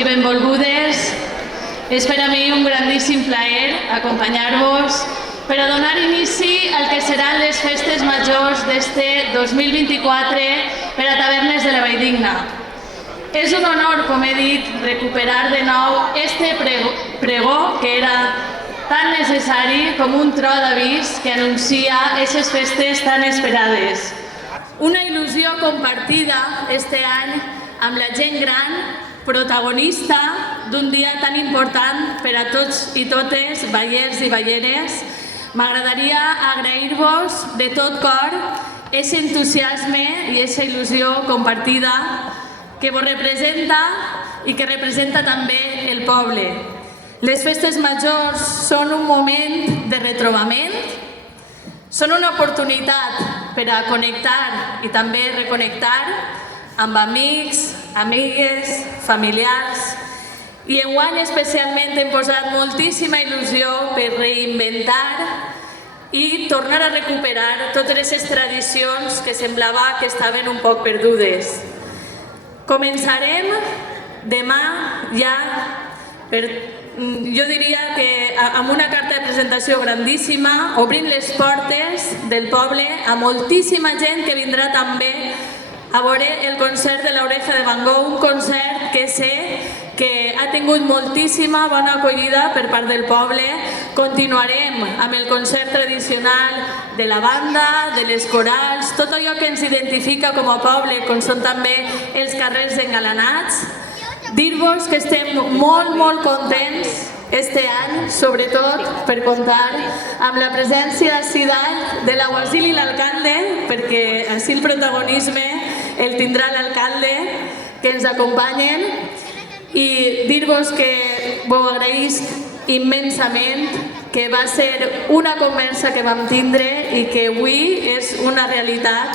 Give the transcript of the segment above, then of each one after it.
i benvolgudes. És per a mi un grandíssim plaer acompanyar-vos per a donar inici al que seran les festes majors d'este 2024 per a Tavernes de la Valldigna. És un honor, com he dit, recuperar de nou este pregó que era tan necessari com un tro d'avís que anuncia aquestes festes tan esperades. Una il·lusió compartida este any amb la gent gran, protagonista d'un dia tan important per a tots i totes, ballers i balleres. M'agradaria agrair-vos de tot cor aquest entusiasme i aquesta il·lusió compartida que vos representa i que representa també el poble. Les festes majors són un moment de retrobament, són una oportunitat per a connectar i també reconnectar amb amics, amigues, familiars, i enguany especialment hem posat moltíssima il·lusió per reinventar i tornar a recuperar totes aquestes tradicions que semblava que estaven un poc perdudes. Començarem demà ja, jo diria que amb una carta de presentació grandíssima, obrint les portes del poble a moltíssima gent que vindrà també a veure el concert de l'Oreja de Van Gogh, un concert que sé que ha tingut moltíssima bona acollida per part del poble. Continuarem amb el concert tradicional de la banda, de les corals, tot allò que ens identifica com a poble, com són també els carrers engalanats. Dir-vos que estem molt contents este any, sobretot per comptar amb la presència ací dalt de l'aguasil i l'alcalde, perquè així el protagonisme el tindrà l'alcalde, que ens acompanyen, i dir-vos que vos agraïsc immensament, que va ser una conversa que vam tindre i que avui és una realitat.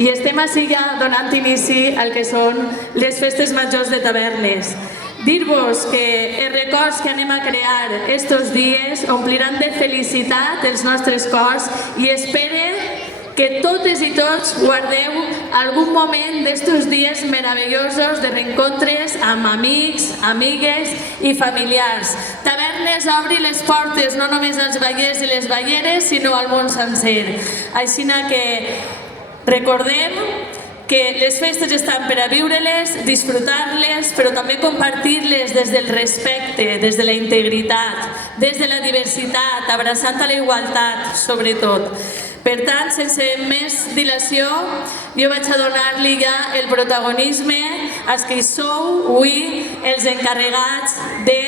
I estem així ja donant inici al que són les festes majors de Tavernes. Dir-vos que els records que anem a crear estos dies ompliran de felicitat els nostres cors i espere que totes i tots guardeu algun moment d'estos dies meravellosos de reencontres amb amics, amigues i familiars. Tavernes obri les portes no només als ballers i les balleres, sinó al món sencer. Així que recordem que les festes estan per a viure-les, disfrutar-les, però també compartir-les des del respecte, des de la integritat, des de la diversitat, abraçant a la igualtat, sobretot. Per tant, sense més dilació, jo vaig a donar-li ja el protagonisme als que sou avui els encarregats de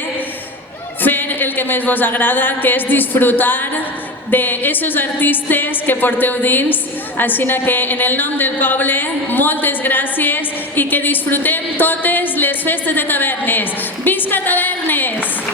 fer el que més vos agrada, que és disfrutar d'aquests artistes que porteu dins. Així que, en el nom del poble, moltes gràcies i que disfrutem totes les festes de Tavernes. Visca Tavernes!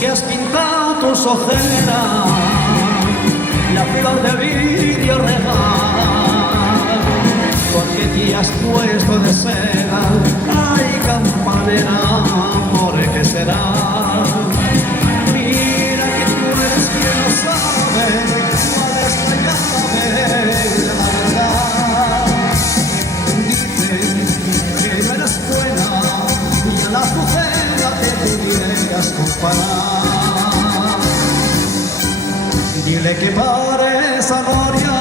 Que has pintado tus ojeras, la flor de vidrio regal, porque te has puesto de seda, ay campanera, amor, ¿qué será? Mira que tú eres quien no sabe cuál es la llave de la verdad. Dicen que no eres buena y a la azucena te pudieras comparar. Dile que pare esa gloria,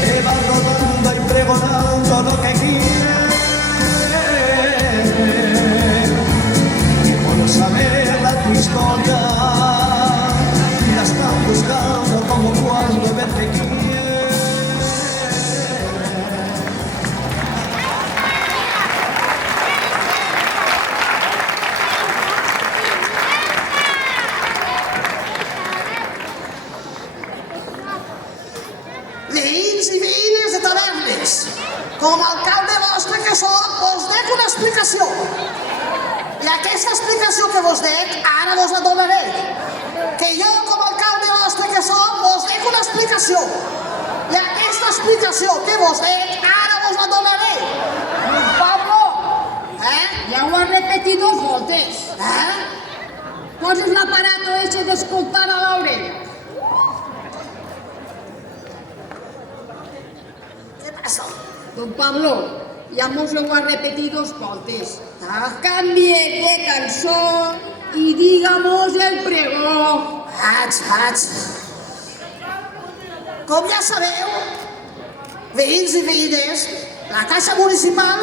que va rodando y pregonando lo que quiere. Y por saber tu historia, la están buscando como cuando verte quiere. Veïns i veïnes de Tavernes, com a alcalde vostre que soc, vos dec una explicació. I aquesta explicació que vos dec, ara vos la donaré. Que jo, com a alcalde vostre que soc, vos dec una explicació. I aquesta aquesta explicació que vos dec, ara vos la donaré. Pablo, Eh? ja ho has repetit 2 voltes. Poses l'aparato ese d'escoltar a l'orella. Què passa? Don Pablo, ja mos ho has repetit 2 voltes. Ah, Canvie de cançó i digamos el pregó. vaig. Com ja sabeu, veïns i veïnes, la Caixa Municipal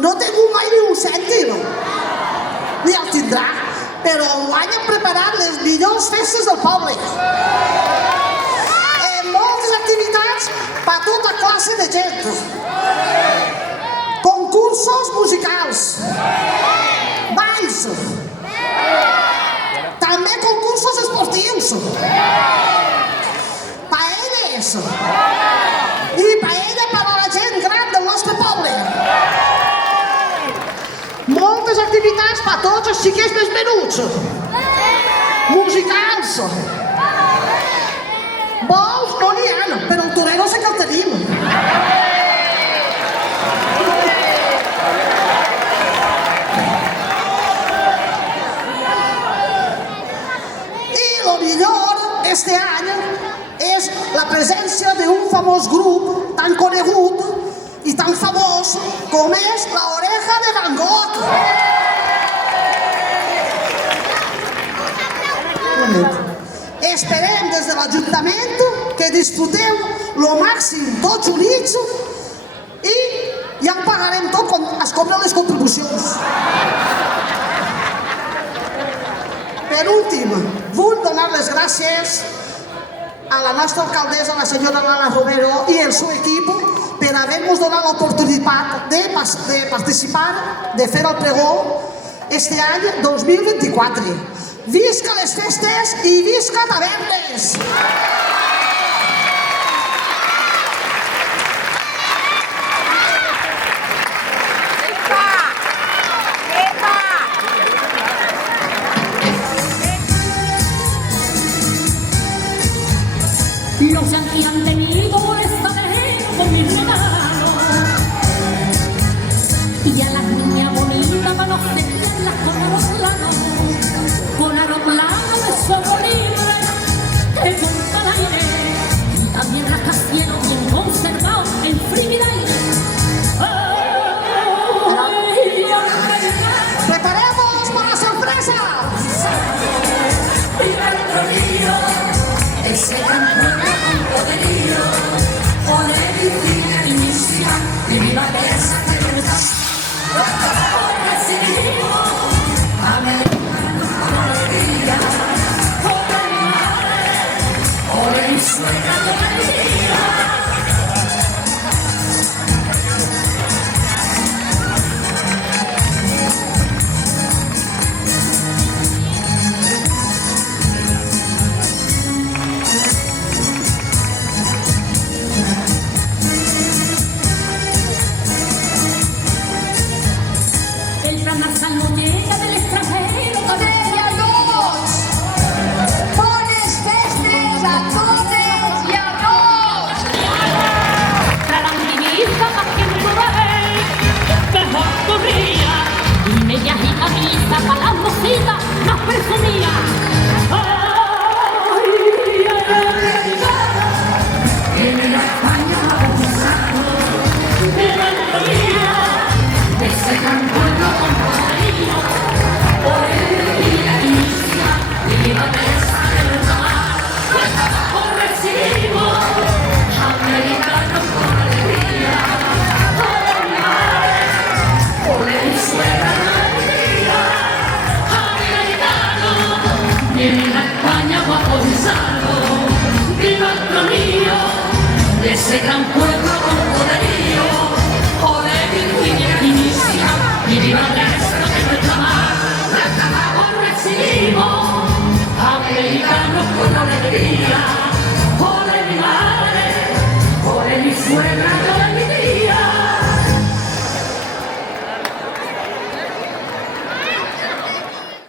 no ha tingut mai ni un cèntim. Ni el tindrà, però enguany hem preparat les millors festes del poble. Moltes activitats per a tota classe de gent. Concursos musicals, balls, també concursos esportius, paelles i paella per a la gent gran del nostre poble. Moltes activitats per a tots els xiquets més menuts, musicals. Vols no n'hi ha, però el torero sí que el tenim. I el millor este any és la presència d'un famós grup tan conegut i tan famós com és la Oreja de Van Gogh. Esperem des de l'Ajuntament que disfruteu lo màxim tots units i ja ho pagarem tot quan es cobren les contribucions. Per últim, vull donar les gràcies a la nostra alcaldessa, la senyora Lala Romero, i el seu equip per haver-nos donat l'oportunitat de participar, de fer el pregó este any 2024. Visca les festes i visca Tavernes! Los yanquis han venido esta vez con mis regalos y a las niñas bonitas van a obsequiarlas con aeroplano de suelo libre que corta el aire y también rascacielos bien conservados en Frigidaire. ¡Preparemos para la sorpresa! ¡Viva nuestro río! Ese gran pueblo con poderío, poder inicia y viva esa cerveza. Recibimos americanos con alegría, por mi madre, por mi suegra de alegría. El plan Marzal no llega del extranjero. Deia tots! Bones festes a totes i a tots! Tralan divisa más que un rey, mejor corría, y medias y camisa para las mocitas más presumía. Ay, en la España agonizando, de la alegría, de ese gran pueblo con poderío, por el día inicia, y viva esa libertad, por recibimos, americanos con alegría, por mi madre, por mi suegra de alegría, americanos, viene a España agonizando, viva el mío, de ese gran pueblo con poderío, por Virginia inicia, y viva nuestro que nuestra mar, recibimos, americanos con alegría, por mi madre, por mi suegra.